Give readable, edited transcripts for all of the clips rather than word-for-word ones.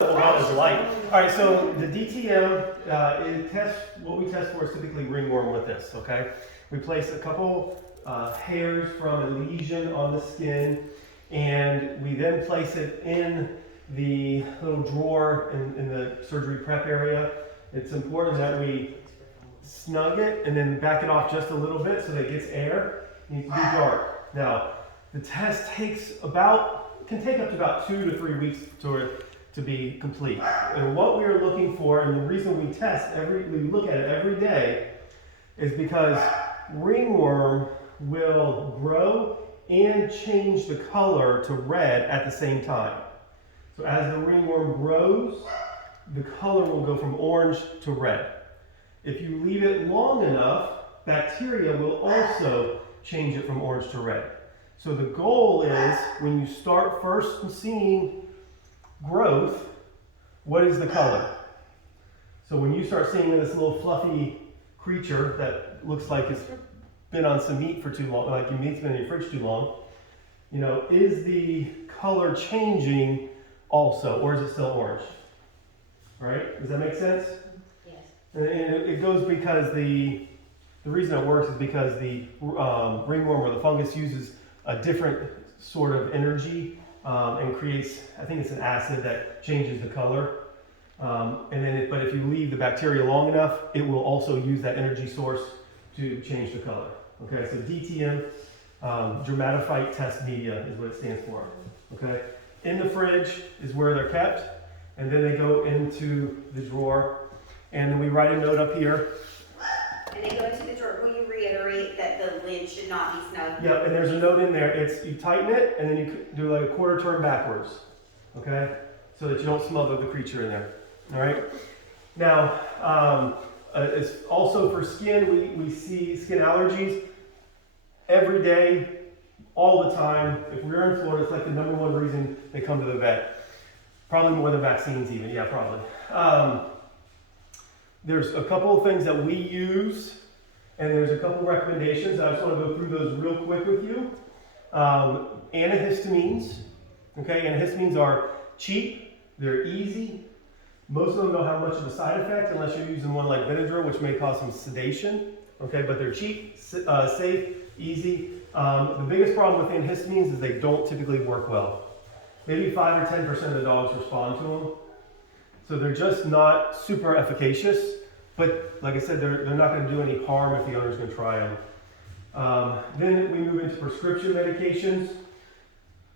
About is light. All right, so the DTM, what we test for is typically ringworm with this, okay? We place a couple hairs from a lesion on the skin, and we then place it in the little drawer in the surgery prep area. It's important that we snug it and then back it off just a little bit so that it gets air. It needs to be dark. Now, the test can take up to about 2 to 3 weeks to be complete. And what we are looking for, and the reason we look at it every day, is because ringworm will grow and change the color to red at the same time. So as the ringworm grows, the color will go from orange to red. If you leave it long enough, bacteria will also change it from orange to red. So the goal is, when you start first seeing growth, what is the color? So when you start seeing this little fluffy creature that looks like it's been on some meat for too long, like your meat's been in your fridge too long, is the color changing also, or is it still orange? Right? Does that make sense? Yes. And it goes because the reason it works is because the ringworm or the fungus uses a different sort of energy and creates, I think it's an acid that changes the color. But if you leave the bacteria long enough, it will also use that energy source to change the color. Okay, so DTM, dermatophyte test media is what it stands for. Okay, in the fridge is where they're kept, and then they go into the drawer, and then we write a note up here. And they go into the drawer. Will you reiterate that the lid should not be snug? Yep, and there's a note in there. You tighten it, and then you do like a quarter turn backwards, okay? So that you don't smother the creature in there, all right? Now, it's also for skin, we see skin allergies every day, all the time. If we're in Florida, it's like the #1 reason they come to the vet. Probably more than vaccines even, yeah, probably. There's a couple of things that we use, and there's a couple recommendations. I just want to go through those real quick with you. Antihistamines. Okay, antihistamines are cheap, they're easy. Most of them don't have much of a side effect unless you're using one like Benadryl, which may cause some sedation. Okay, but they're cheap, safe, easy. The biggest problem with antihistamines is they don't typically work well. Maybe 5 or 10% of the dogs respond to them. So they're just not super efficacious, but like I said, they're not going to do any harm if the owner's going to try them. Then we move into prescription medications.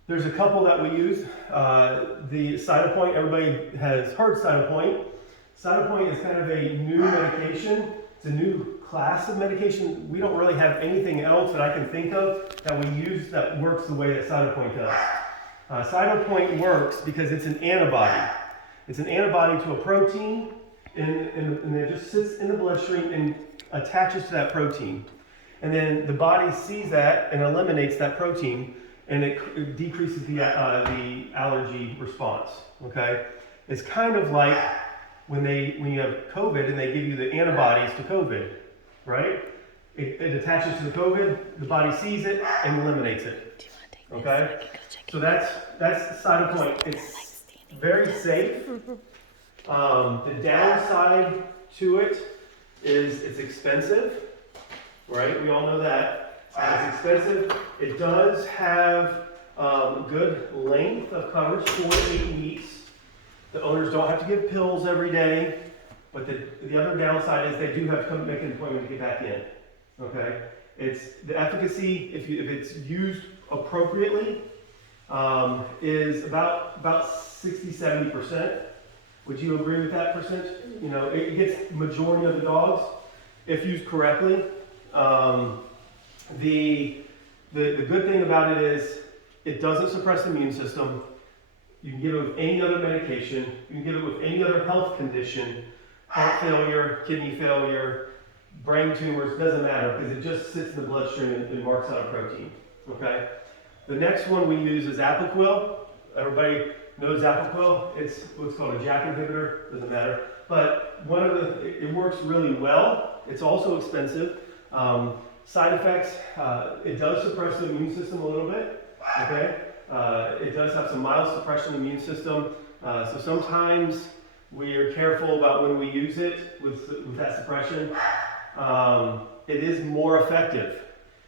There's a couple that we use. The Cytopoint, everybody has heard Cytopoint. Cytopoint is kind of a new medication. It's a new class of medication. We don't really have anything else that I can think of that we use that works the way that Cytopoint does. Cytopoint works because it's an antibody. It's an antibody to a protein, and it just sits in the bloodstream and attaches to that protein. And then the body sees that and eliminates that protein, and it decreases the allergy response. Okay, it's kind of like when you have COVID and they give you the antibodies to COVID, right? It attaches to the COVID, the body sees it and eliminates it. Okay, so that's Cytopoint. It's very safe. The downside to it is it's expensive, right? We all know that. It's expensive. It does have good length of coverage, 4 to 8 weeks. The owners don't have to give pills every day, but the other downside is they do have to come make an appointment to get back in. Okay? It's the efficacy, if it's used appropriately, is about 60-70%. Would you agree with that percent? It gets majority of the dogs if used correctly. The good thing about it is it doesn't suppress the immune system. You can give it with any other medication. You can give it with any other health condition, heart failure, kidney failure, brain tumors, doesn't matter, because it just sits in the bloodstream and marks out a protein. Okay. The next one we use is Apoquel. Everybody knows Apoquel. It's what's called a JAK inhibitor. Doesn't matter. But it works really well. It's also expensive. Side effects, it does suppress the immune system a little bit. Okay. It does have some mild suppression of the immune system. So sometimes we are careful about when we use it with that suppression. It is more effective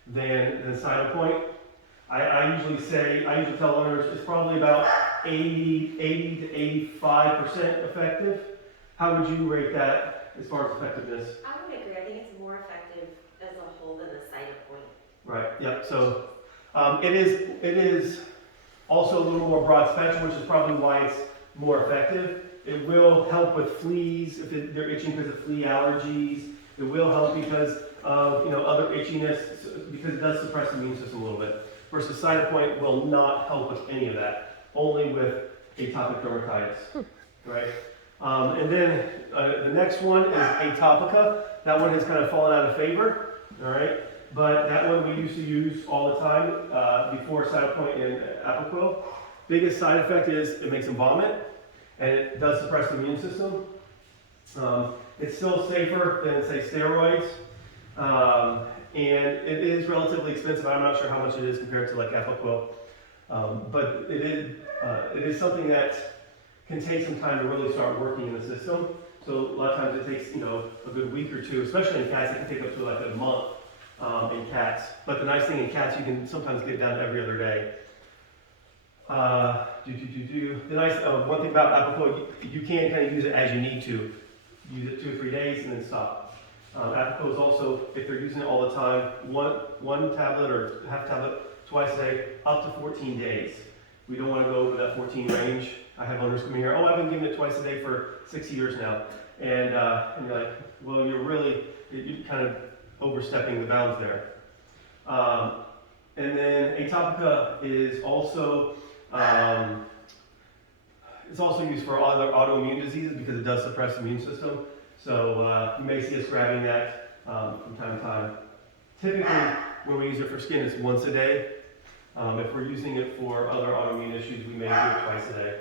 than Cytopoint. I usually tell owners it's probably about 80 to 85% effective. How would you rate that as far as effectiveness? I would agree. I think it's more effective as a whole than the Cytopoint. Right, yep, so it is also a little more broad spectrum, which is probably why it's more effective. It will help with fleas if they're itching because of flea allergies. It will help because of other itchiness, because it does suppress the immune system a little bit. Versus Cytopoint will not help with any of that, only with atopic dermatitis, right? And then the next one is Atopica. That one has kind of fallen out of favor, all right? But that one we used to use all the time before Cytopoint and Apoquel. Biggest side effect is it makes them vomit, and it does suppress the immune system. It's still safer than, say, steroids, and it is relatively expensive. I'm not sure how much it is compared to like Apoquel, but it is something that can take some time to really start working in the system. So a lot of times it takes a good week or two, especially in cats. It can take up to like a month in cats. But the nice thing in cats, you can sometimes get down to every other day. The nice one thing about Apoquel, you can kind of use it as you need to. Use it 2 or 3 days and then stop. Apoquel is also, if they're using it all the time, one tablet or half tablet twice a day, up to 14 days. We don't want to go over that 14 range. I have owners coming here, I've been giving it twice a day for 6 years now. And you're like, well, you're kind of overstepping the bounds there. And then Atopica is also, it's also used for other autoimmune diseases because it does suppress the immune system. So you may see us grabbing that from time to time. Typically, when we use it for skin, it's once a day. If we're using it for other autoimmune issues, we may do it twice a day.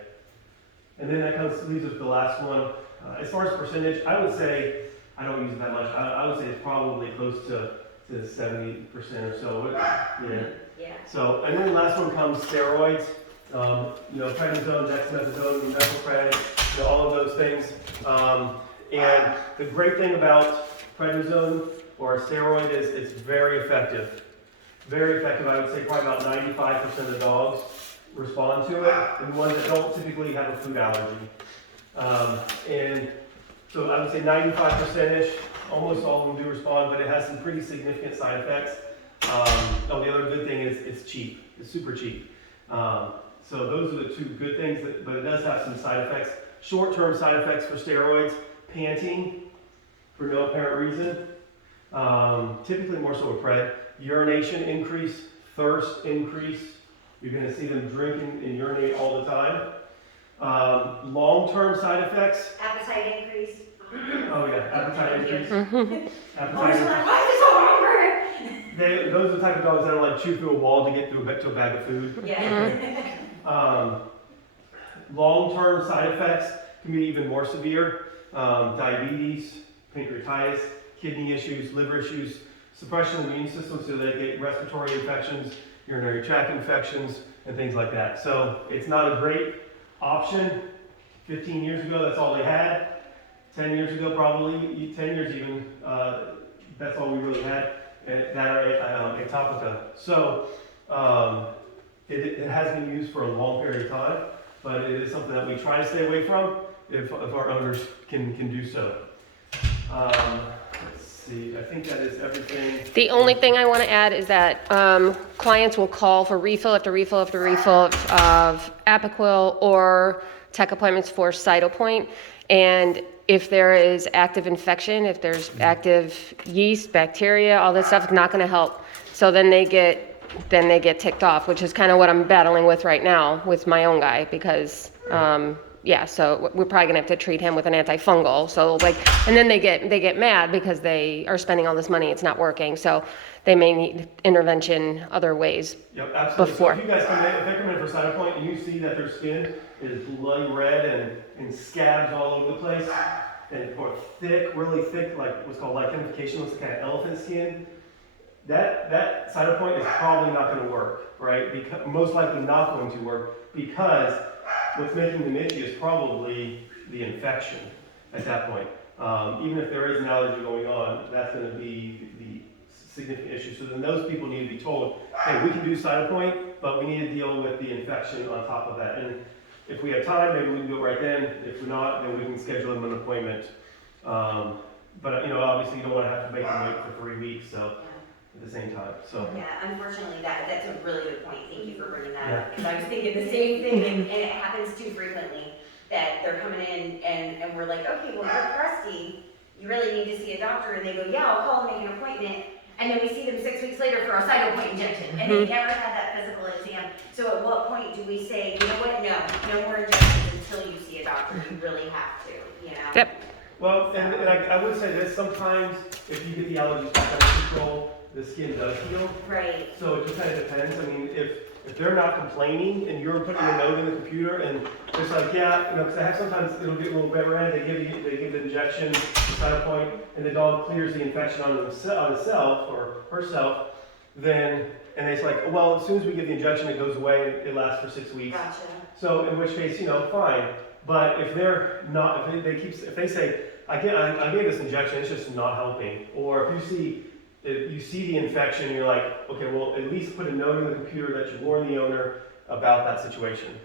And then that kind of leaves us with the last one. As far as percentage, I would say, I don't use it that much. I would say it's probably close to 70% or so. Yeah. So, and then the last one comes steroids. Prednisone, dexamethasone, methylpred, all of those things. And the great thing about prednisone or a steroid is it's very effective. Very effective. I would say probably about 95% of the dogs respond to it, and the ones that don't typically have a food allergy. And so I would say 95%-ish, almost all of them do respond, but it has some pretty significant side effects. The other good thing is it's cheap. It's super cheap. So those are the two good things, but it does have some side effects. Short-term side effects for steroids, panting for no apparent reason. Typically more so with pred. Urination increase, thirst increase. You're going to see them drink and urinate all the time. Long-term side effects. Appetite increase. Oh yeah, appetite increase. Appetite Why increase. is it so hungry? Those are the type of dogs that don't like chew through a wall to get to a bag of food. Yeah. Long-term side effects can be even more severe. Diabetes, pancreatitis, kidney issues, liver issues, suppression of the immune system, so they get respiratory infections, urinary tract infections, and things like that. So it's not a great option. 15 years ago, that's all they had. 10 years ago, probably, 10 years even, that's all we really had, and that are Atopica. So it has been used for a long period of time, but it is something that we try to stay away from if our owners can do so. Let's see, I think that is everything. The only thing I want to add is that clients will call for refill after refill after refill of Apoquel or tech appointments for Cytopoint. And if there is active infection, if there's active yeast, bacteria, all that stuff, it's not going to help. So then they get ticked off, which is kind of what I'm battling with right now with my own guy, because so we're probably gonna have to treat him with an antifungal. So and then they get mad because they are spending all this money, it's not working. So they may need intervention other ways. Yep, absolutely. Before. So if you guys if they come in for Cytopoint and you see that their skin is bloody red and scabs all over the place, or thick, really thick, like what's called lichenification, looks like kind of elephant skin, that Cytopoint is probably not going to work, right? Because most likely not going to work, because what's making them itchy is probably the infection at that point. Even if there is an allergy going on, that's gonna be the significant issue. So then those people need to be told, hey, we can do Cytopoint, but we need to deal with the infection on top of that. And if we have time, maybe we can do it right then. If not, then we can schedule them an appointment. But you know, obviously you don't wanna have to make them wait for 3 weeks, so at the same time, so. Yeah, unfortunately, that's a really good point. Thank you for bringing that Yeah. up. Because I was thinking the same thing, and it happens too frequently, that they're coming in and we're like, okay, well, you're crusty. You really need to see a doctor. And they go, yeah, I'll call and make an appointment. And then we see them 6 weeks later for a Cytopoint injection. And they never had that physical exam. So at what point do we say, you know what, no more injections until you see a doctor. You really have to, you know? Yep. Well, and I would say this, sometimes if you get the allergies back under control, the skin does heal. Right. So it just kind of depends. I mean, if they're not complaining and you're putting a note in the computer and it's like, yeah, you know, because I have sometimes it'll get a little bit red, they give the injection, the Cytopoint, and the dog clears the infection on itself or herself, then, and it's like, well, as soon as we give the injection, it goes away, it lasts for 6 weeks. Gotcha. So in which case, you know, fine. But if they're not, if they say, I gave this injection, it's just not helping, or if you see the infection, and you're like, okay, well, at least put a note in the computer that you warn the owner about that situation.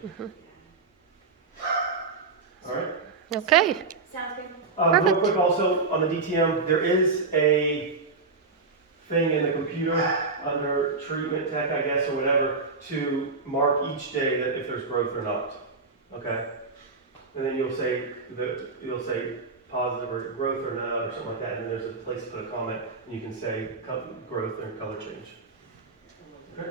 All right. Okay. Sounds good. Real Perfect. quick, also on the DTM, there is a thing in the computer under treatment tech, I guess, or whatever, to mark each day that if there's growth or not. Okay. And then you'll say positive or growth or not or something like that, and then there's a place to put a comment, and you can say growth or color change. Okay.